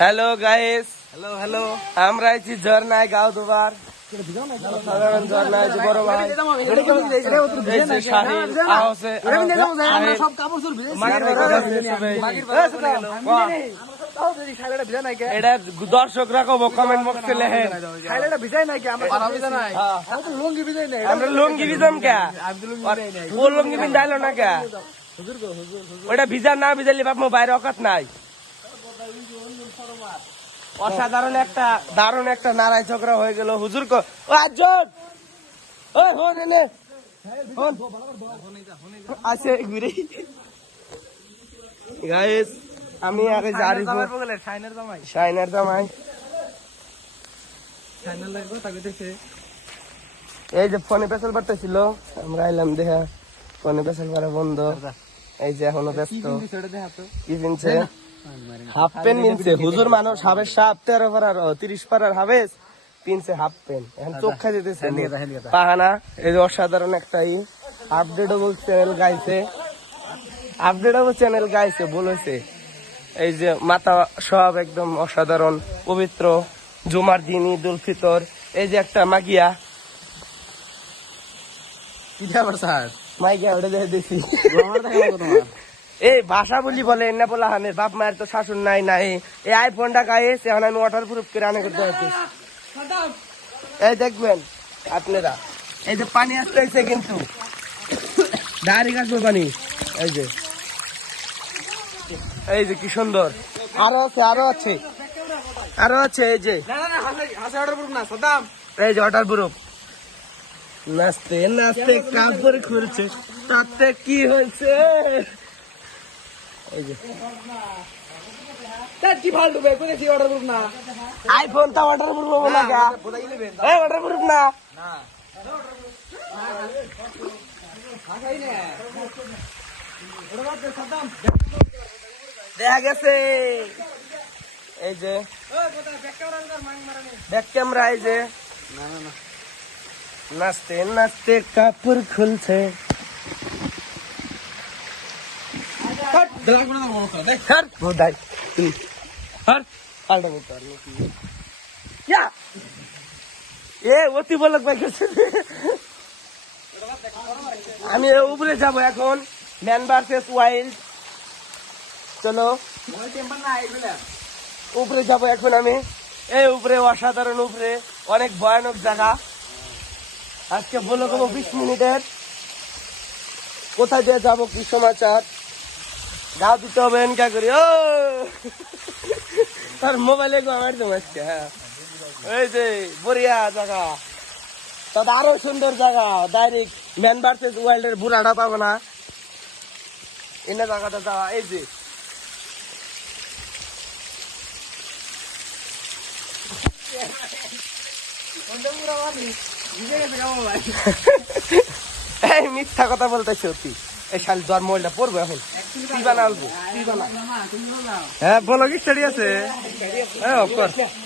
Hello guys, hello hello আমরা আছি ঝর্ণায় গাঁও দুবার সাধারণ ঝর্ণায় যে বড় ভাই এই যে শাহিল আহসে এটা দর্শকরা কব কমেন্ট বক্সে লেখেন আমরা লুঙ্গি ভিজাম কে ও লুঙ্গি ভিজাইলো না কে ওটা ভিজা না ভিজাইলে বাপ মো বাইরে অকাত নাই। অসাধারণ একটা দারুণ একটা নারাই ঝগড়া হয়ে গেল হুজুর কো ও আজন ওই হন এনে হন আছে ঘুরে গাইস আমি আরে জারি শাইনার জামাই এই যে ফোনে পেছাল পারতেছিল আমরা আইলাম দেখা ফোনে পেছাল পারা বন্ধ। এই যে এখনো ব্যস্ত কি কিনছে হাফ প্যান্ট কিনছে হুজুর মানুষ হাবের সাপ 13 পারার 30 পারার হাবেস কিনছে হাফ প্যান্ট এখন চোখ খাই যেতেছে পাহানা। এই যে অসাধারণ একটা আপডেটেবল চ্যানেল গাইছে বলেছে এই যে মাথা সব একদম অসাধারণ পবিত্র জুমার দিন ঈদ উল ফিতর। এই যে একটা মাগিয়া মাইগিয়া ওটা দেখে দেখি এই ভাষা বলি বলে না বলা হানের বাপ মায়ের তো শাসন নাই নাই এই আইফোনটা গাইস এখন আমি ওয়াটার প্রুফ করে আনে করতে পারছি। এই দেখবেন আপনারা এই যে পানি আসতেছে কিন্তু ডাইরেক্ট আসবে পানি। এই যে কি সুন্দর আরো আছে এই যে এই যে ওয়াটার প্রুফ নাচতে নাচতে কাপড় খুলছে তাতে কি হয়েছে আইফোন তা ওয়াটার প্রুফ না ওয়াটার প্রুফ না দেখা গেছে। এই যে ব্যাক ক্যামেরা এই যে নাচতে নাচতে কাপড় খুলছে অতি বলক ভাই আমি উপরে যাবো এখন ম্যান ভার্সেস ওয়াইল্ড। চলো উপরে যাবো এখন আমি এই উপরে অসাধারণ উপরে অনেক ভয়ানক জায়গা। আজকে বলো 20 মিনিটের কোথায় দিয়ে যাবো কি সমাচার গাও দিতে হবে এনকা করি ও তার মোবাইলে আমার তো আজকে হ্যাঁ এই যে বড়িয়া জায়গা তাদের আরো সুন্দর জায়গা ডাইরেক্ট ম্যান ভার্সেস ওয়াইল্ডের বুড়াটা পাবো না এনে জায়গাটা যাওয়া। এই যে এই মিথ্যা কথা বলতেছি অতি এই শাল জন্ম হইলে পড়বো এখন হ্যাঁ বলো কি স্টাডি আছে হ্যাঁ অফকোর্স।